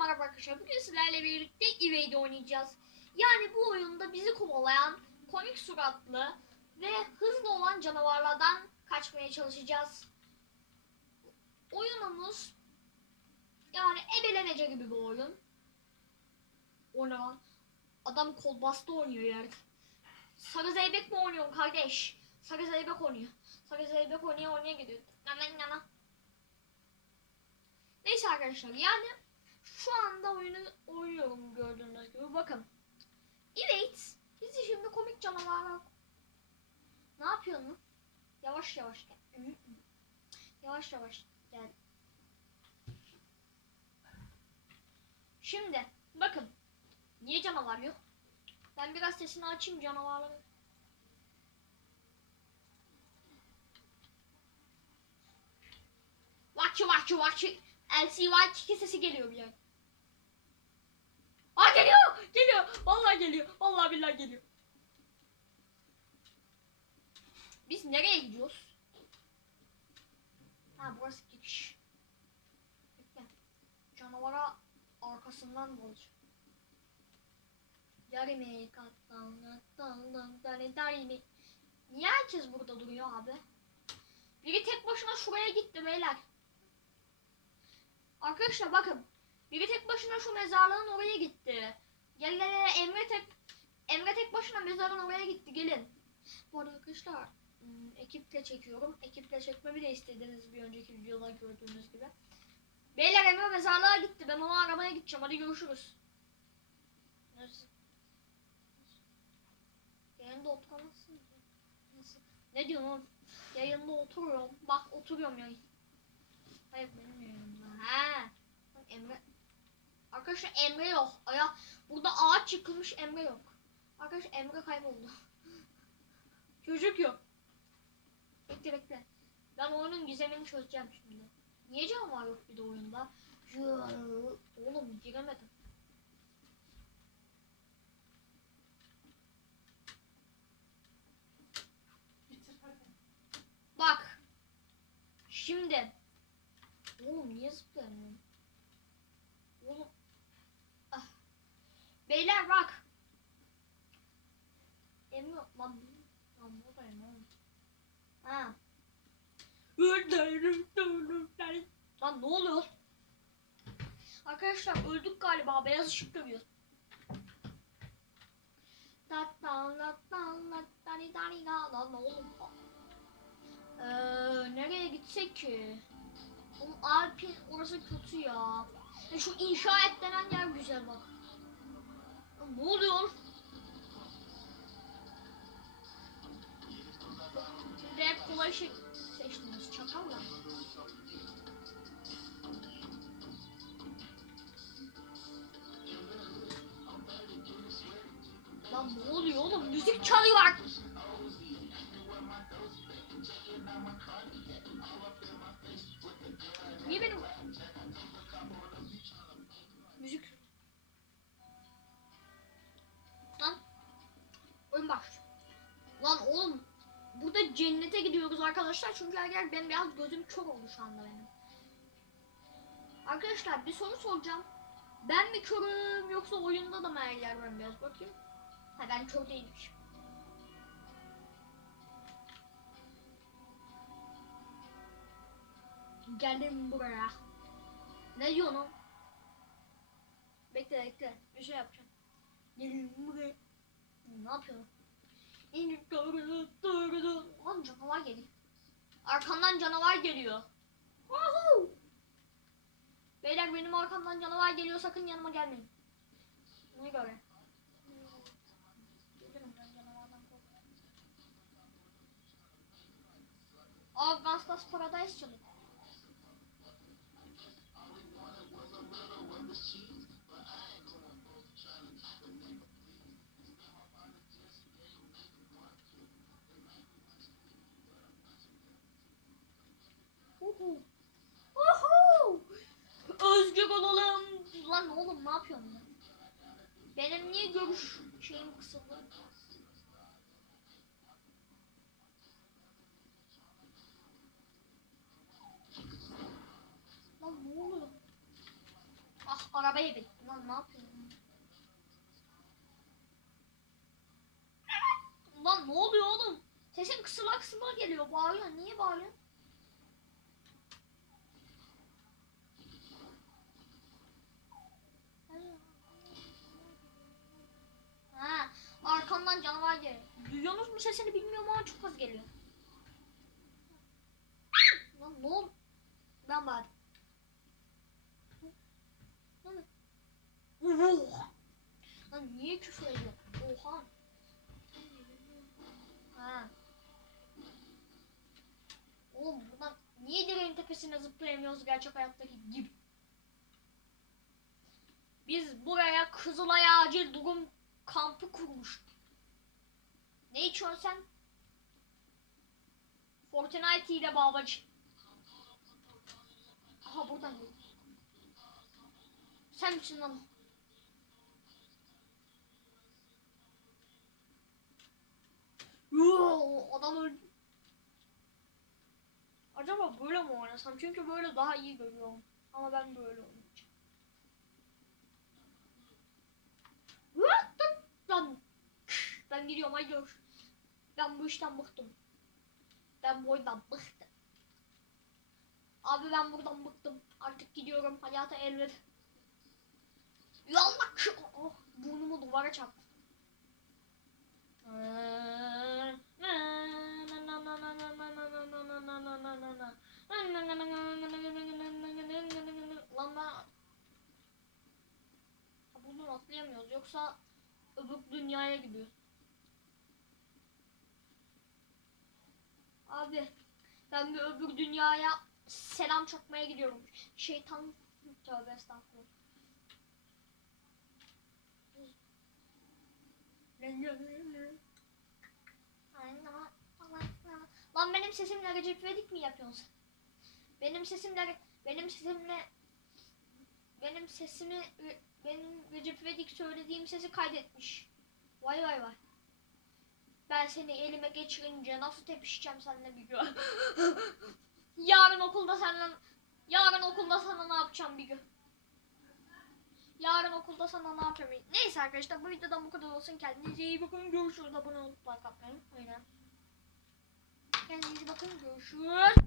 merhaba arkadaşlar. Bugün sizlerle birlikte Evade oynayacağız. Yani bu oyunda bizi kovalayan komik suratlı ve hızlı olan canavarlardan kaçmaya çalışacağız. Oyunumuz yani ebelenece gibi bir oyun. O ne? Adam kol bastı oynuyor yerde. Sarı Zeybek mi oynuyorsun kardeş? Sarı Zeybek oynuyor. Sarı Zeybek oynaya oynaya gidiyor. Nana nana. Neyse arkadaşlar yani şu anda oyunu oynuyorum gördüğünüz gibi bakın. Evet. Bizi şimdi komik canavarlar. Ne yapıyorsun? Yavaş yavaş gel. Yavaş yavaş gel. Şimdi bakın. Niye canavar yok? Ben biraz sesini açayım canavarları. Vakçı vakçı vakçı. LCY sesi geliyor bile. Aa geliyor! Vallahi geliyor. Vallahi billahi geliyor. Biz nereye gidiyoruz? Ha burası gidiş. Bekle. Canavara arkasından bulacağım. Yarime kattan kattan tane tane Niye herkes burada duruyor abi? Biri tek başına şuraya gitti beyler. Arkadaşlar bakın. Biri tek başına şu mezarlığın oraya gitti. Gel gel gel Emre tek Emre tek başına mezarın oraya gitti gelin. Bu arada arkadaşlar hmm, ekiple çekiyorum. Ekiple çekmemi de istediğiniz bir önceki videoda gördüğünüz gibi. Beyler Emre mezarlığa gitti. Ben onu aramaya gideceğim. Hadi görüşürüz. Nasıl? Yayında oturamazsın. Nasıl? Ne diyorsun oğlum? Yayında oturuyorum. Bak oturuyorum yayın. Hayır benim yayınımda. Ha. Bak Emre. Arkadaşlar Emre yok. Aya burada ağaç yıkılmış Emre yok. Arkadaşlar Emre kayboldu. Çocuk yok. Bekle bekle. Ben oyunun gizemini çözeceğim şimdi. Niye canavar yok bir de oyunda? Yoo, Oğlum giremedim. Bak. Şimdi. Oğlum niye zıplayamıyorum? Oğlum. Beyler bak. Emre lan. Lan buradayım oğlum. Ha. Lan ne oluyor? Arkadaşlar öldük galiba. Beyaz ışık görüyoruz. Lan oğlum. Ee, nereye gitsek ki? Oğlum Alp'in orası kötü ya. ya. Şu inşaat denen yer güzel bak. Ne oluyor? Hep kolay şey seçtiniz çakallar. Lan ne oluyor oğlum? Müzik çalıyor. Lan oğlum burada cennete gidiyoruz arkadaşlar çünkü her yer bembeyaz gözüm kör oldu şu anda benim. Arkadaşlar bir soru soracağım. Ben mi körüm yoksa oyunda da mı her yer bembeyaz bakayım. Ha ben kör değilmişim. Geldim buraya. Ne diyorsun? Bekle bekle. Bir şey yapacağım. Gelin buraya. Ne yapıyorsun? Lan canavar geliyor. Arkamdan canavar geliyor. Wahoo! Beyler benim arkamdan canavar geliyor sakın yanıma gelmeyin. Ona göre. Aa Gangsta's Paradise çalıyor. Uhu. Özgür olalım. Lan oğlum ne yapıyorsun ya? Benim niye görüş şeyim kısıldı? Lan ne oluyor? Ah arabaya bin. Lan ne yapıyorsun? Lan ne oluyor oğlum? Sesin kısıla kısıla geliyor. Bağırıyor. Niye bağırıyorsun? Ha, arkamdan canavar geliyor. Duyuyorsunuz mu sesini bilmiyorum ama çok az geliyor. Lan ne oldu? Ben bağırdım. Oha! Lan niye küfür ediyor? Oha! Ha. Oğlum buradan niye direğin tepesine zıplayamıyoruz gerçek hayattaki gibi? Biz buraya Kızılay acil durum kampı kurmuştuk. Ne içiyorsun sen? Fortnite ile babacı. Aha buradan geliyor. Sen misin lan? Yoo, adam öldü. Acaba böyle mi oynasam? Çünkü böyle daha iyi görüyorum. Ama ben böyle oynayacağım. What the- Lan. Ben gidiyorum haydi. Ben bu işten bıktım. Ben bu oyundan bıktım. Abi ben buradan bıktım. Artık gidiyorum. Hayata elver. Yallah. Oh, burnumu duvara çarptım. Lan ben... Buradan atlayamıyoruz yoksa öbür dünyaya gidiyoruz. Abi ben bir öbür dünyaya selam çakmaya gidiyorum. Şeytan tövbe estağfurullah. Lan benim sesimle Recep İvedik mi yapıyorsun? Benim sesimle benim sesimle benim sesimi benim Recep İvedik söylediğim sesi kaydetmiş. Vay vay vay. Ben seni elime geçirince nasıl tepişeceğim seninle bir gün. yarın okulda seninle yarın okulda sana ne yapacağım bir gün. Yarın okulda sana ne yapacağım? Neyse arkadaşlar bu videodan bu kadar olsun. Kendinize iyi bakın. Görüşürüz. Abone olup like atmayı unutmayın. Kendinize iyi bakın. Görüşürüz.